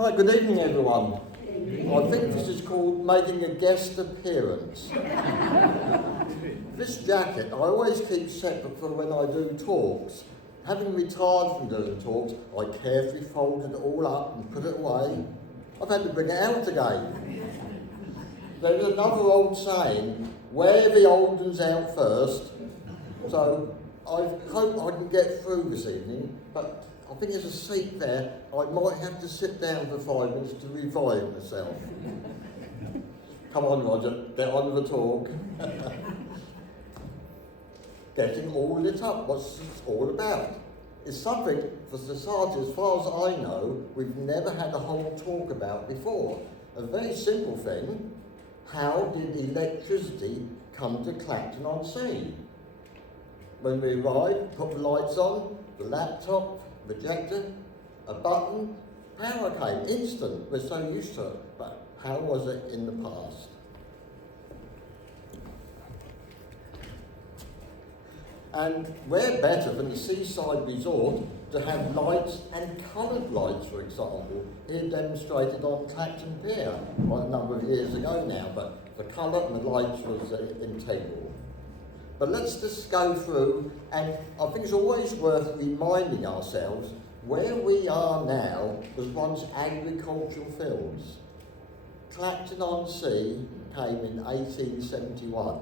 Hi, good evening everyone. I think this is called making a guest appearance. This jacket I always keep separate for when I do talks. Having retired from doing talks, I carefully folded it all up and put it away. I've had to bring it out again. There's another old saying, wear the old ones out first. So I hope I can get through this evening, but I think there's a seat there. I might have to sit down for 5 minutes to revive myself. Come on, Roger, get on with the talk. Getting all lit up, what's this all about? It's something for society, as far as I know, we've never had a whole talk about before. A very simple thing, how did electricity come to Clacton-on-Sea? When we arrived, put the lights on, the laptop, projector, a button, power came, instant. We're so used to it, but how was it in the past? And where better than a seaside resort to have lights and coloured lights, for example, here demonstrated on Clacton Pier, quite a number of years ago now, but the colour and the lights was integral. But let's just go through, and I think it's always worth reminding ourselves where we are now was once agricultural fields. Clacton-on-Sea came in 1871,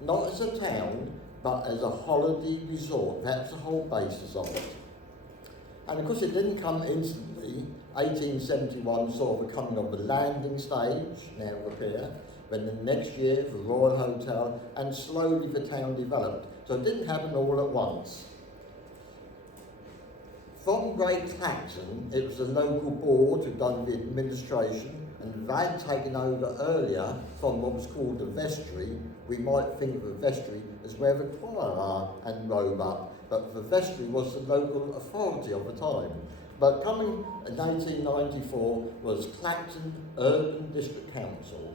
not as a town, but as a holiday resort. That's the whole basis of it. And of course it didn't come instantly. 1871 saw the coming of the landing stage, now the pier, then the next year the Royal Hotel, and slowly the town developed. So it didn't happen all at once. From Great Clacton, it was the local board who done the administration, and they'd taken over earlier from what was called the vestry. We might think of the vestry as where the choir are and robe up, but the vestry was the local authority of the time. But coming in 1894 was Clacton Urban District Council.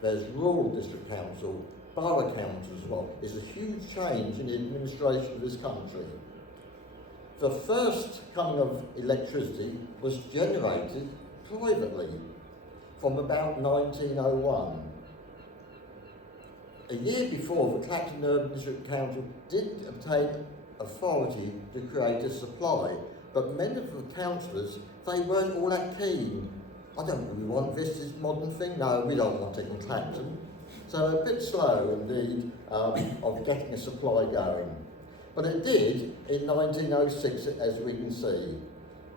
There's Rural District Council, Borough Council as well. It's a huge change in the administration of this country. The first coming of electricity was generated privately from about 1901. A year before, the Clacton Urban District Council did obtain authority to create a supply, but many of the councillors, they weren't all that keen. I don't really want this modern thing. No, we don't want it in Clacton. So a bit slow indeed of getting a supply going. But it did in 1906, as we can see.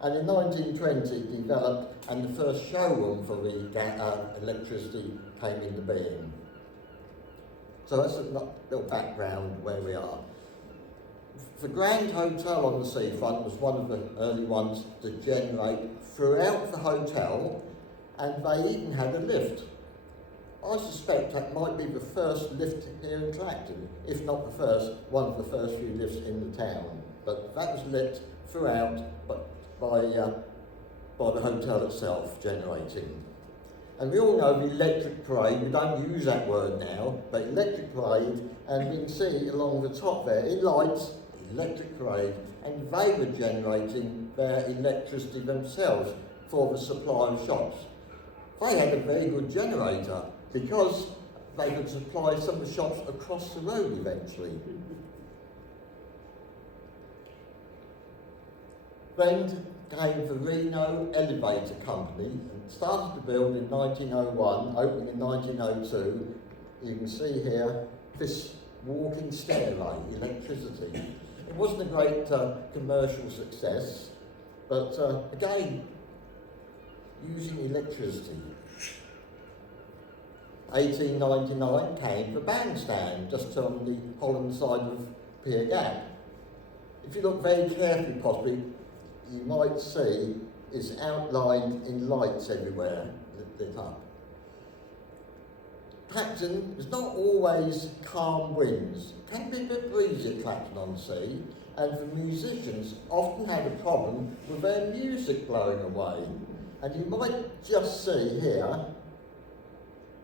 And in 1920 it developed, and the first showroom for the electricity came into being. So that's a little background where we are. The Grand Hotel on the seafront was one of the early ones to generate throughout the hotel, and they even had a lift. I suspect that might be the first lift here in Clacton, if not the first, one of the first few lifts in the town. But that was lit throughout by the hotel itself generating. And we all know the electric parade, we don't use that word now, but electric parade, and we can see along the top there, in lights, electric parade, and they were generating their electricity themselves for the supply of shops. They had a very good generator because they could supply some of the shops across the road eventually. Then came the Reno Elevator Company and started to build in 1901, opening in 1902. You can see here this walking stairway, electricity. It wasn't a great commercial success, but again, using electricity. 1899 came the bandstand, just on the Holland side of Pier Gap. If you look very carefully, possibly, you might see it's outlined in lights everywhere lit up. Clacton is not always calm winds. It can be a bit breezy at Clacton-on-Sea, and the musicians often had a problem with their music blowing away. And you might just see here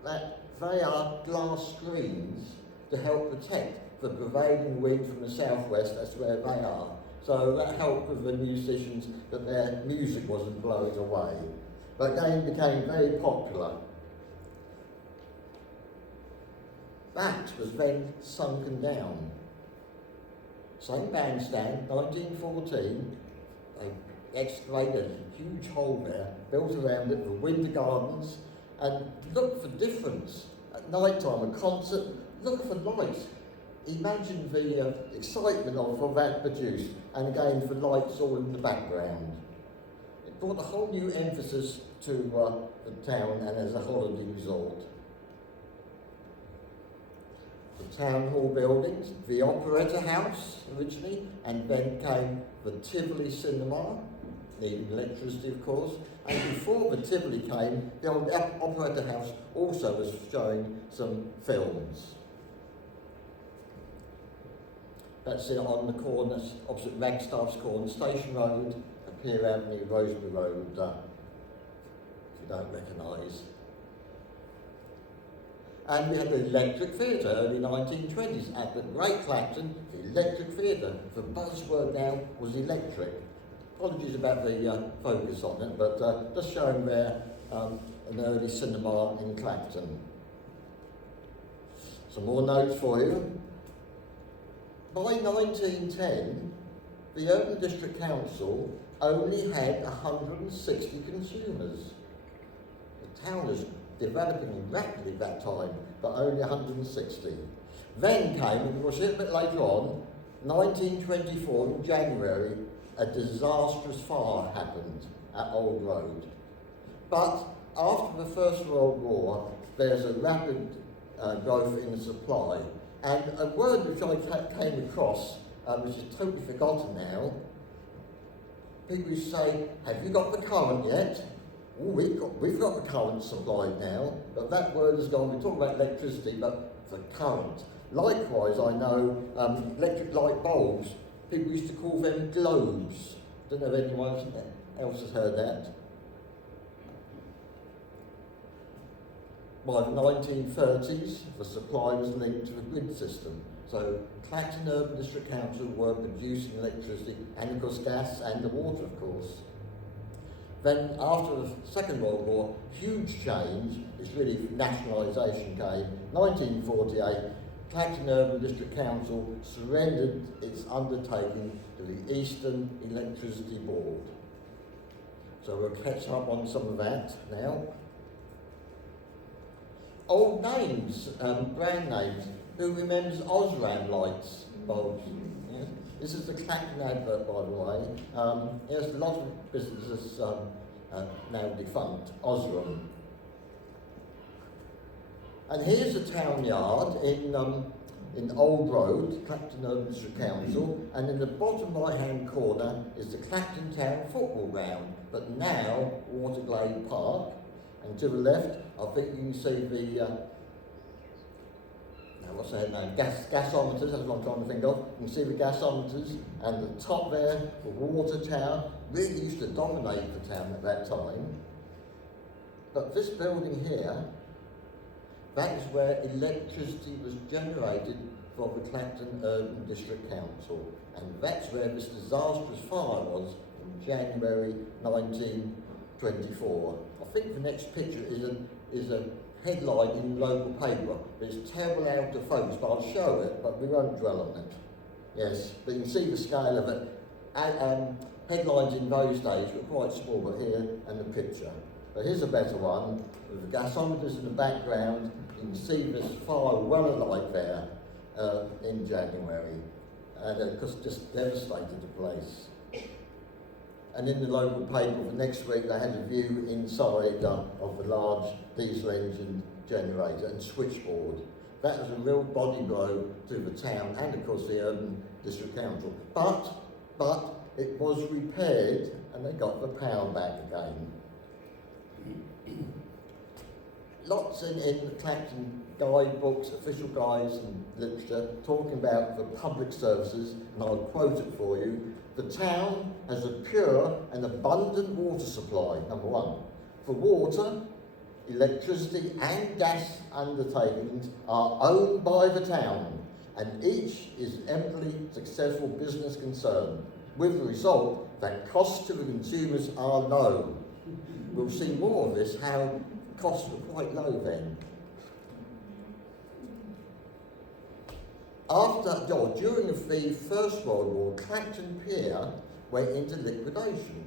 that they are glass screens to help protect the prevailing wind from the southwest. That's where they are. So that helped with the musicians that their music wasn't blowing away. but again became very popular. That was then sunken down. Same bandstand, 1914, they excavated a huge hole there, built around it for winter gardens, and look for difference. At night time, a concert, look for light. Imagine the excitement of that produced, and again for lights all in the background. It brought a whole new emphasis to the town and as a holiday resort. The town hall buildings, the Operetta House originally, and then came the Tivoli Cinema, needing electricity of course, and before the Tivoli came, the old Operetta House also was showing some films. That's it on the corner, opposite Ragstaff's Corner, Station Road, Pier Avenue, Rosebery Road, if you don't recognise. And we had the Electric Theatre, early 1920s, at the Great Clacton, the Electric Theatre. The buzzword now was electric. Apologies about the focus on it, but just showing there an early cinema in Clacton. Some more notes for you. By 1910, the Urban District Council only had 160 consumers. The town was developing rapidly at that time, but only 160. Then came, and we'll see it a bit later on, 1924 in January, a disastrous fire happened at Old Road. But after the First World War, there's a rapid growth in the supply. And a word which I came across, which is totally forgotten now, people used to say, have you got the current yet? Oh, we've got the current supplied now, but that word has gone. We talk about electricity, but the current. Likewise, I know electric light bulbs, people used to call them globes. Don't know if anyone else has heard that. By the 1930s, the supply was linked to the grid system. So Clacton Urban District Council were producing electricity and of course gas and the water of course. Then after the Second World War, huge change, it's really nationalisation came. 1948, Clacton Urban District Council surrendered its undertaking to the Eastern Electricity Board. So we'll catch up on some of that now. Old names, brand names. Who remembers Osram lights bulbs? Yes. This is the Clacton advert, by the way. Yes, a lot of businesses now defunct. Osram. And here's a town yard in Old Road, Clacton Urban District Council, and in the bottom right-hand corner is the Clacton Town football ground, but now Waterglade Park. And to the left, I think you can see the, what's their name? Gasometers, that's what I'm trying to think of. You can see the gasometers, and the top there, the water tower, really used to dominate the town at that time. But this building here, that is where electricity was generated for the Clacton Urban District Council. And that's where this disastrous fire was in January 1924. I think the next picture is a headline in the local paper. It's terrible out of focus, but I'll show it, but we won't dwell on it. Yes, but you can see the scale of it. Headlines in those days were quite small, but here and the picture. But here's a better one, with the gasometers in the background. You can see this fire well alight there in January. And of course, just devastated the place. And in the local paper for next week, they had a view inside of the large diesel engine generator and switchboard. That was a real body blow to the town and of course the Urban District Council. But it was repaired and they got the power back again. Lots in the Clacton guidebooks, official guides and literature talking about the public services, and I'll quote it for you. The town has a pure and abundant water supply, number one. For water, electricity and gas undertakings are owned by the town, and each is eminently successful business concern, with the result that costs to the consumers are low. We'll see more of this, how costs were quite low then. During the First World War, Clacton Pier went into liquidation.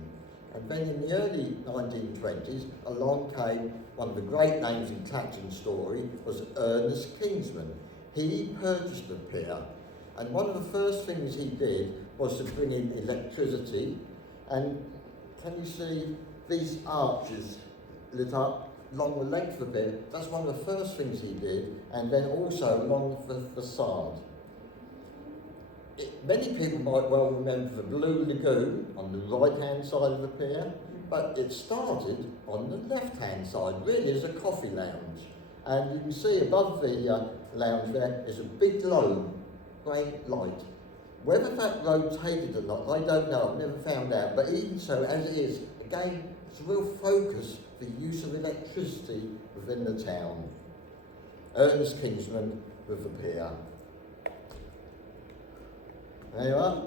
And then in the early 1920s, along came one of the great names in Clacton's story, was Ernest Kingsman. He purchased the pier, and one of the first things he did was to bring in electricity. And can you see these arches lit up along the length of the pier? That's one of the first things he did, and then also along the facade. Many people might well remember the Blue Lagoon on the right-hand side of the pier, but it started on the left-hand side, really as a coffee lounge. And you can see above the lounge there is a big globe, great light. Whether that rotated or not, I don't know, I've never found out, but even so, as it is, again, it's a real focus for use of electricity within the town. Ernest Kingsman with the pier. There you are.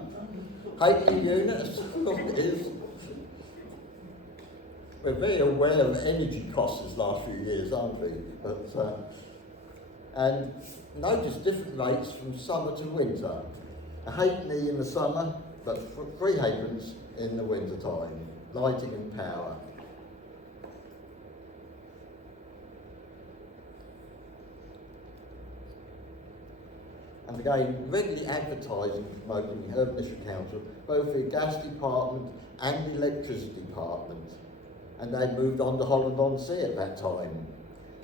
Halfpenny units, it is. We're very aware of energy costs this last few years, aren't we? But, and notice different rates from summer to winter. A halfpenny in the summer, but 3 halfpence in the winter time. Lighting and power. And again, regularly advertising and promoting Herb District Council, both the gas department and the electricity department. And they moved on to Holland-on-Sea at that time.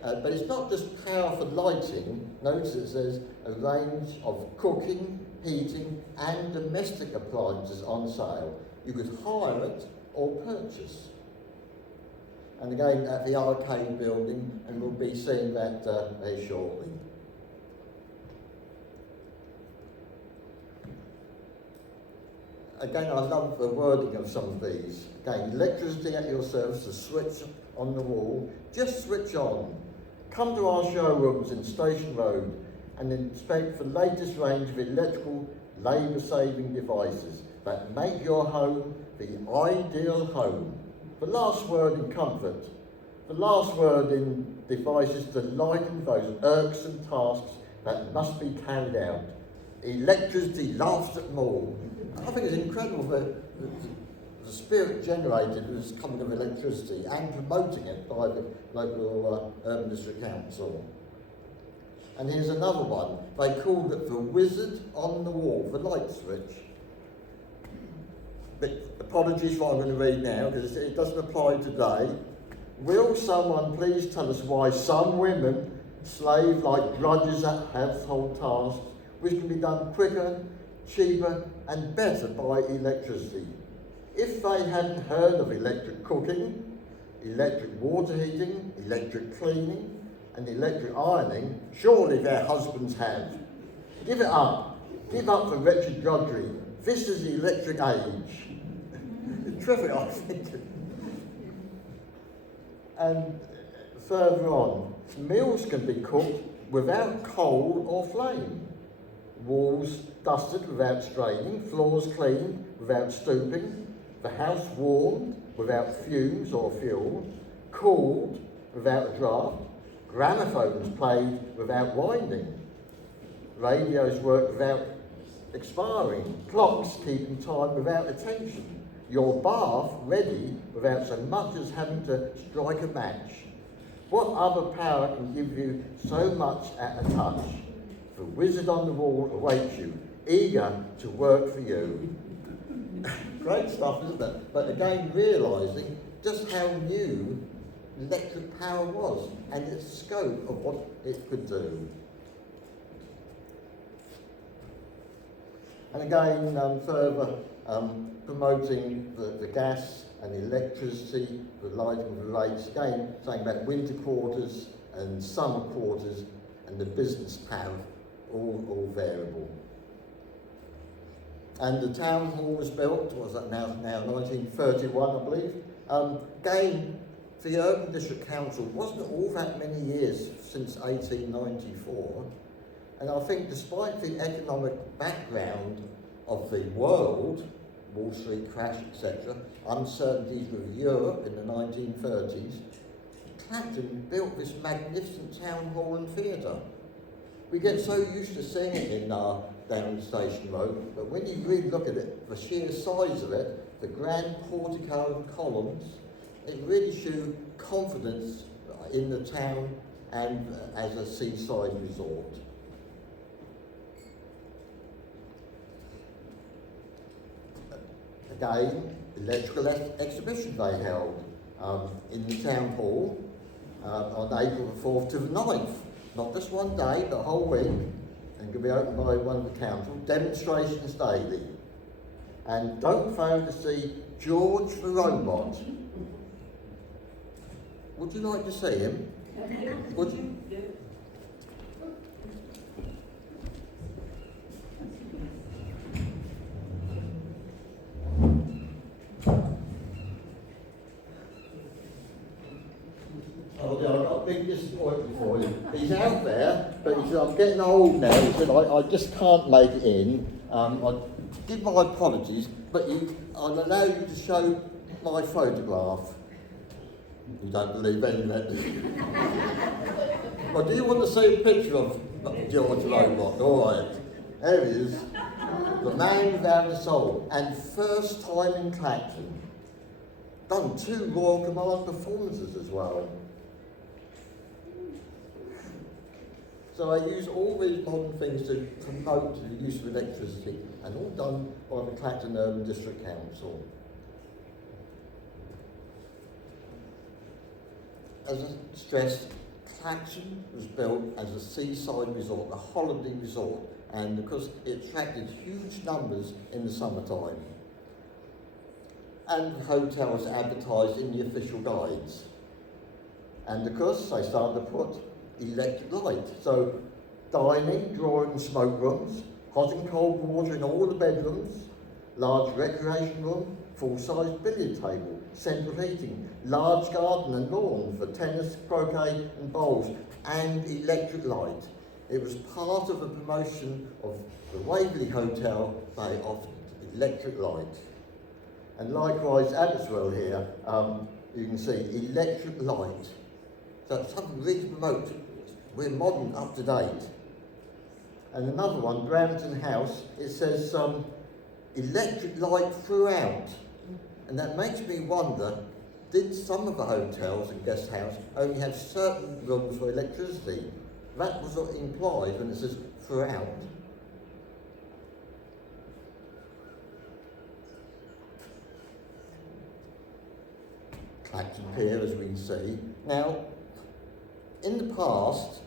But it's not just power for lighting. Notice it says a range of cooking, heating and domestic appliances on sale. You could hire it or purchase. And again at the arcade building, and we'll be seeing that very shortly. Again, I love the wording of some of these. Again, electricity at your service, a switch on the wall, just switch on. Come to our showrooms in Station Road and inspect the latest range of electrical labour-saving devices that make your home the ideal home. The last word in comfort, the last word in devices to lighten those irksome tasks that must be carried out. Electricity laughs at them all. I think it's incredible the spirit generated was coming of electricity and promoting it by the local urban district council. And here's another one. They called it the wizard on the wall, the light switch. But apologies for what I'm going to read now because it doesn't apply today. Will someone please tell us why some women slave like drudges at household tasks which can be done quicker, cheaper and better by electricity? If they hadn't heard of electric cooking, electric water heating, electric cleaning and electric ironing, surely their husbands have. Give it up. Give up the wretched drudgery. This is the electric age. It's terrific, I think. And further on, meals can be cooked without coal or flame. Walls dusted without straining, floors cleaned without stooping, the house warmed without fumes or fuel, cooled without a draught, gramophones played without winding, radios worked without expiring, clocks keeping time without attention, your bath ready without so much as having to strike a match. What other power can give you so much at a touch? The wizard on the wall awaits you, eager to work for you. Great stuff, isn't it? But again, realising just how new electric power was and its scope of what it could do. And again, further promoting the gas and electricity, the lighting of the rates, again saying about winter quarters and summer quarters and the business power, all variable. And the town hall was built, what was that now 1931 I believe. Again, for the Urban District Council, wasn't all that many years since 1894, and I think despite the economic background of the world, Wall Street crash, etc., uncertainties with Europe in the 1930s, Clacton built this magnificent town hall and theatre. We get so used to seeing it in down Station Road, but when you really look at it, the sheer size of it, the grand portico and columns, it really shows confidence in the town and as a seaside resort. Again, electrical exhibition they held in the town hall on April the 4th to the 9th. Not just one day, but a whole week, and can be opened by one of the council. Demonstrations daily. And don't fail to see George the robot. Would you like to see him? Would you? Oh, no, I've got a big disappointment for you. He's out there, but he said, I'm getting old now. He said, I just can't make it in. I give my apologies, but I'll allow you to show my photograph. You don't believe any of that, do you? Well, do you want to see a picture of George Robot? All right. There he is. The man without a soul. And first time in Clacton. Done 2 Royal Command performances as well. So I use all these modern things to promote the use of electricity, and all done by the Clacton Urban District Council. As I stressed, Clacton was built as a seaside resort, a holiday resort, and because it attracted huge numbers in the summertime. And the hotels advertised in the official guides. And of course, they started to put electric light. So, dining, drawing and smoke rooms, hot and cold water in all the bedrooms, large recreation room, full-size billiard table, central heating, large garden and lawn for tennis, croquet and bowls, and electric light. It was part of the promotion of the Waverley Hotel. They offered electric light. And likewise, Abbotswell here, you can see electric light. So it's something really to promote. We're modern, up to date. And another one, Brampton House, it says electric light throughout. And that makes me wonder, did some of the hotels and guest houses only have certain rooms for electricity? That was what implied when it says throughout. Clacton Pier, as we can see. Now, in the past,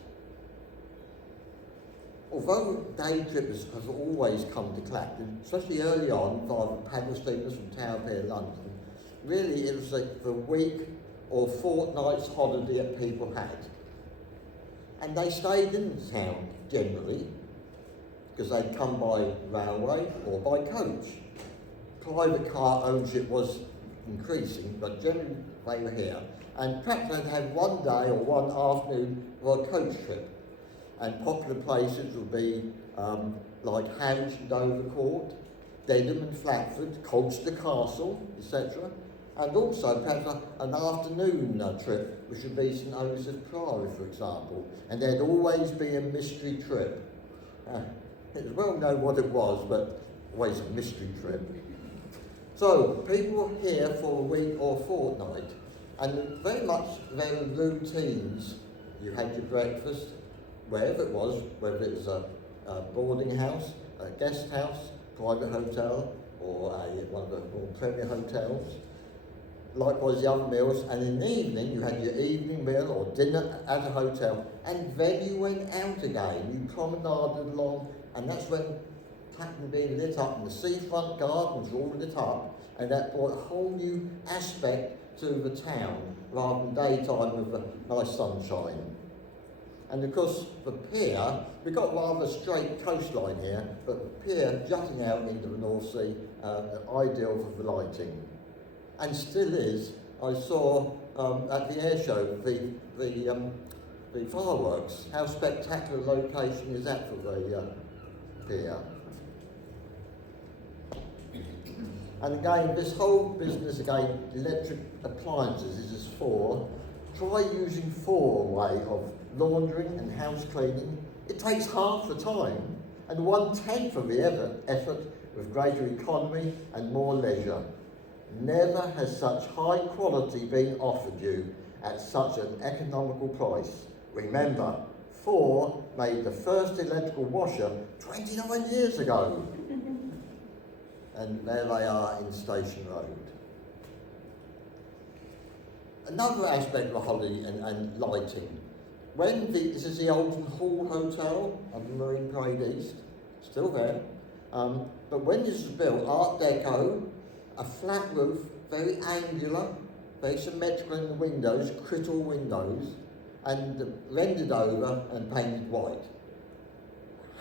although day trippers have always come to Clacton, especially early on via the paddle steamers from Tower Pier, London, really it was like the week or fortnight's holiday that people had. And they stayed in the town, generally, because they'd come by railway or by coach. Private car ownership was increasing, but generally they were here. And perhaps they'd have one day or one afternoon for a coach trip. And popular places would be like Harwich and Dover Court, Dedham and Flatford, Colchester Castle, etc. And also perhaps an afternoon trip, which would be St Osoph Priory, for example. And there'd always be a mystery trip. It was well known what it was, but always a mystery trip. So people were here for a week or fortnight, and very much there were routines. You had your breakfast, wherever it was, whether it was a boarding house, a guest house, private hotel, or one of the more premier hotels. Likewise the other meals, and in the evening you had your evening meal or dinner at a hotel, and then you went out again. You promenaded along, and that's when Clacton being lit up, and the seafront gardens were all lit up, and that brought a whole new aspect to the town rather than daytime with the nice sunshine. And of course the pier, we've got rather a straight coastline here, but the pier jutting out into the North Sea, ideal for the lighting. And still is. I saw at the air show the fireworks. How spectacular a location is that for the pier? And again, this whole business, again, electric appliances is for, try using 4 way of laundering and house cleaning. It takes half the time and 1/10 of the effort with greater economy and more leisure. Never has such high quality been offered you at such an economical price. Remember, 4 made the first electrical washer 29 years ago. And there they are in Station Road. Another aspect of the holiday and lighting. This is the Alton Hall Hotel on the Marine Parade East, still there. But when this was built, Art Deco, a flat roof, very angular, very symmetrical in the windows, crystal windows, and rendered over and painted white.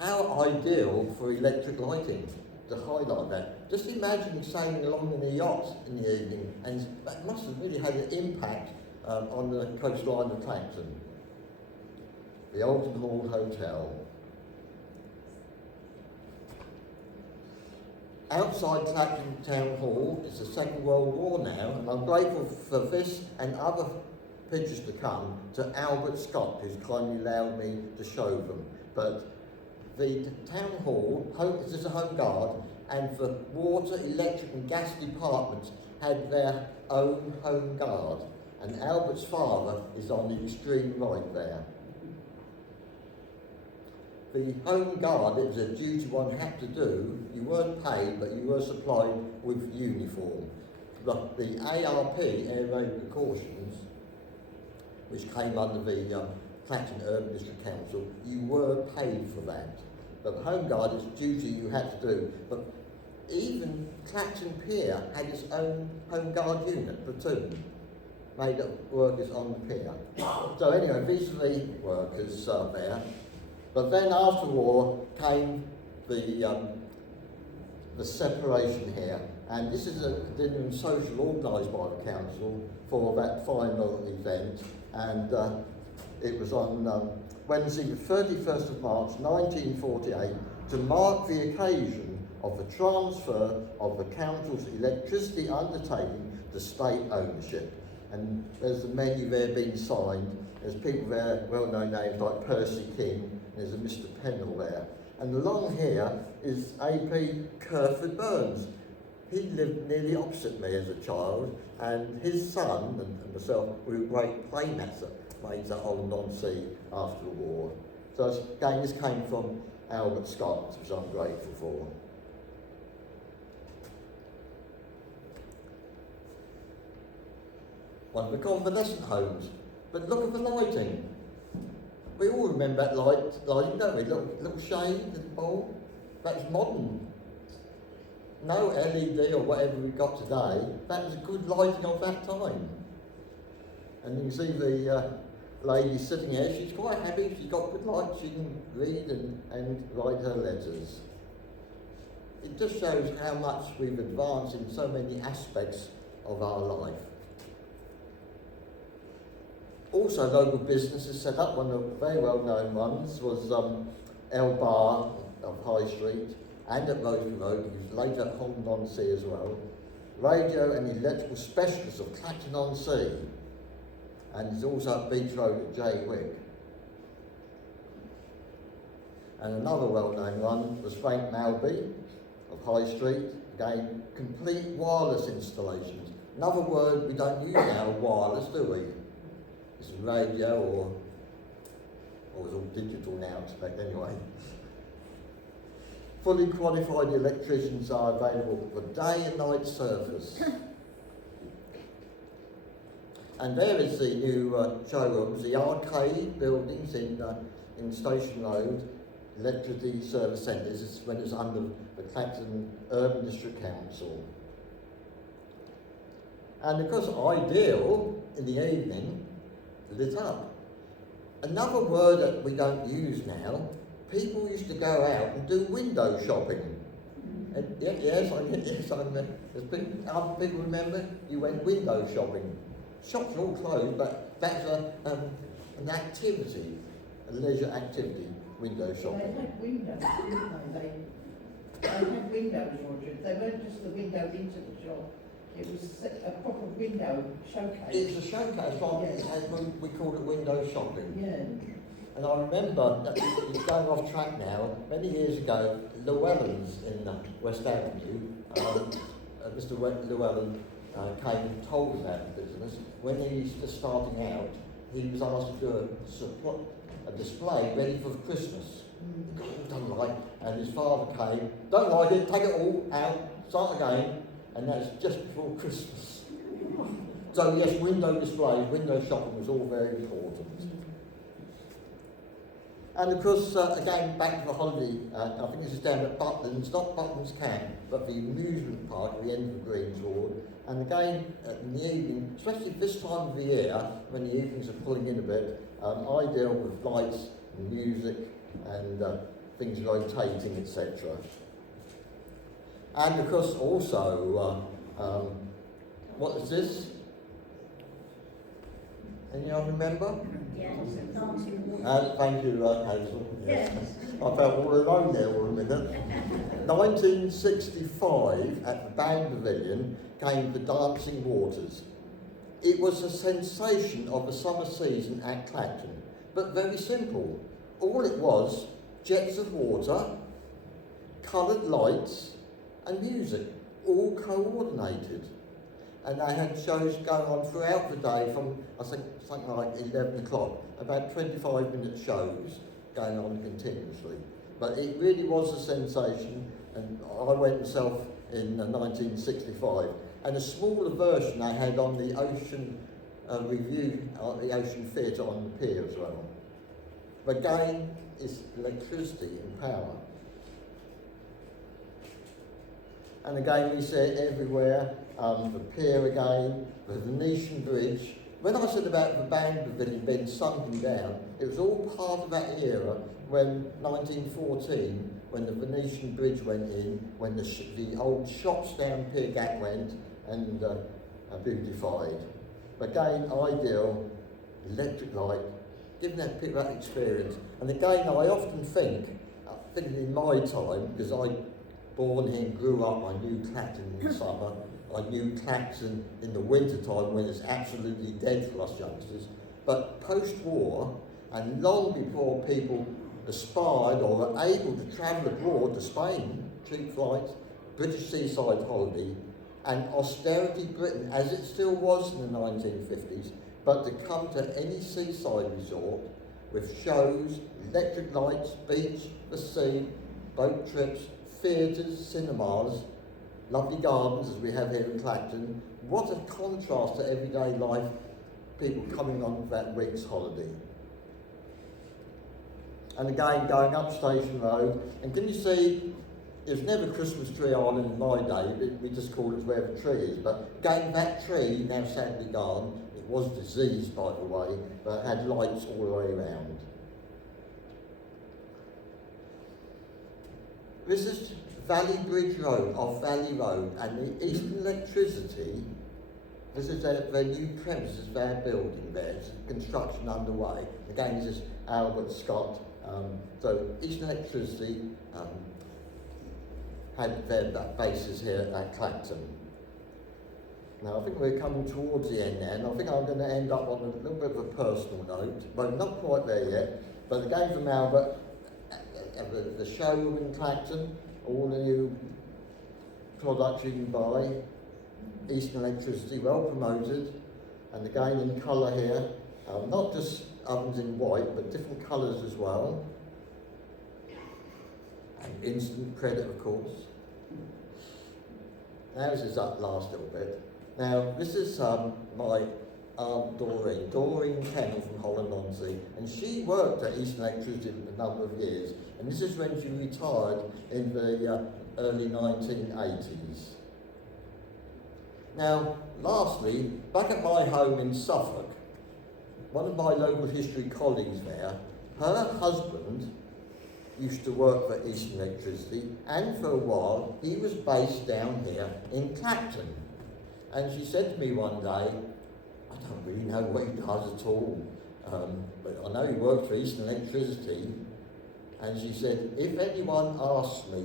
How ideal for electric lighting to highlight that. Just imagine sailing along in a yacht in the evening, and that must have really had an impact on the coastline of Clacton. The Alton Hall Hotel. Outside Clacton Town Hall is the Second World War now, and I'm grateful for this and other pictures to come to Albert Scott, who's kindly allowed me to show them. But the Town Hall, this is a home guard, and the water, electric and gas departments had their own home guard, and Albert's father is on the extreme right there. The home guard, it was a duty one had to do. You weren't paid, but you were supplied with uniform. The ARP, Air Raid Precautions, which came under the Clacton Urban District Council, you were paid for that. But the home guard is a duty you had to do. But even Clacton Pier had its own home guard unit, platoon, made up workers on the pier. So anyway, these are the workers there. But then after the war came the separation here, and this is a dinner and social organised by the council for that final event, and it was on Wednesday the 31st of March 1948 to mark the occasion of the transfer of the council's electricity undertaking to state ownership. And there's the menu there being signed. There's people there, well-known names like Percy King. There's a Mr. Kennell there. And along here is AP Kerford Burns. He lived nearly opposite me as a child, and his son and myself were great playmates mates at Holland-on-Sea after the war. So again, this came from Albert Scott, which I'm grateful for. One of the convalescent homes. But look at the lighting. We all remember that lighting, don't we? Little shade in the bowl. That's modern. No LED or whatever we've got today. That was good lighting of that time. And you can see the lady sitting here. She's quite happy. She's got good light. She can read and write her letters. It just shows how much we've advanced in so many aspects of our life. Also, local businesses set up. One of the very well-known ones was El Bar of High Street and at Rosebery Road, which was later at Holland-on-Sea as well. Radio and electrical specialists of Clacton-on-Sea, and it's also at Beach Road at J. Wick. And another well-known one was Frank Malby of High Street, again, complete wireless installations. Another word we don't use now, wireless, do we? It's radio or it's all digital now, I expect anyway. Fully qualified electricians are available for day and night service. And there is the new showrooms, the arcade buildings in Station Road, Electricity Service Centre. This is when it's under the Clacton Urban District Council. And of course, ideal in the evening, lit up. Another word that we don't use now, people used to go out and do window shopping. And yes, there's been, other people remember, you went window shopping. Shops are all closed, but that's an activity, a leisure activity, window shopping. They had windows, didn't they? They had windows, Roger. They weren't just the window into the shop. It was a proper window showcase. It's a showcase, like we call it window shopping. Yeah. And I remember, that it's going off track now, many years ago, Llewellyn's in West Avenue, Mr. Llewellyn came and told us about the business. When he was just starting out, he was asked to do a display ready for Christmas. He got it all done right, and his father came, don't like it, take it all out, start again, and that's just before Christmas. So yes, window displays, window shopping was all very important. And of course, again, back to the holiday, I think this is down at Butlins, not Butlins Camp, but the amusement park at the end of the Greensward. And again, in the evening, especially this time of the year, when the evenings are pulling in a bit, ideal with lights and music and things rotating, etc. And of course, also, what is this? Anyone remember? Yes, dancing water. Thank you, Hazel. Yes. I felt all alone there for a minute. 1965, at the Band Pavilion, came the Dancing Waters. It was a sensation of the summer season at Clacton, but very simple. All it was, jets of water, coloured lights, and music, all coordinated. And they had shows going on throughout the day from, I think, something like 11 o'clock, about 25-minute shows going on continuously. But it really was a sensation, and I went myself in 1965. And a smaller version I had on the Ocean Review, the Ocean Theatre on the pier as well. But again, it's electricity and power. And again, we see it everywhere. The pier again, the Venetian Bridge. When I said about the Band Pavilion being sunken down, it was all part of that era when 1914, when the Venetian Bridge went in, when the old shops down Pier Gap went and beautified. Again, ideal, electric light, giving that people that experience. And again, I often think, thinking in my time, because I born here and grew up, I knew Clacton in the summer, I knew Clacton in the winter time when it's absolutely dead for us youngsters. But post-war, and long before people aspired or were able to travel abroad to Spain, cheap flights, British seaside holiday, and austerity Britain, as it still was in the 1950s, but to come to any seaside resort with shows, electric lights, beach, the sea, boat trips, theatres, cinemas, lovely gardens as we have here in Clacton. What a contrast to everyday life, people coming on that week's holiday. And again, going up Station Road, and can you see, there's never Christmas tree island in my day, we just called it where the tree is, but again, that tree, now sadly gone, it was diseased by the way, but it had lights all the way around. This is Valley Bridge Road, off Valley Road, and the Eastern Electricity, this is their new premises, their building there, it's construction underway. Again, this is Albert Scott. So Eastern Electricity had their bases here at Clacton. Now I think we're coming towards the end now, and I think I'm going to end up on a little bit of a personal note, but not quite there yet. But again from Albert, the showroom in Clacton, all the new products you can buy, Eastern Electricity, well promoted, and again in colour here, not just ovens in white, but different colours as well, and instant credit of course. Now this is that last little bit. Now this is my Aunt Doreen Kennell from Holland-on-Sea, and she worked at Eastern Electricity for a number of years, and this is when she retired in the early 1980s. Now, lastly, back at my home in Suffolk, one of my local history colleagues there, her husband used to work for Eastern Electricity, and for a while he was based down here in Clacton. And she said to me one day, I don't really know what he does at all, but I know he worked for Eastern Electricity. And she said, if anyone asks me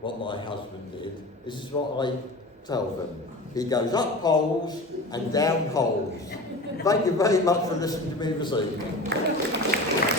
what my husband did. This is what I tell them. He goes up poles and down holes. Thank you very much for listening to me this evening.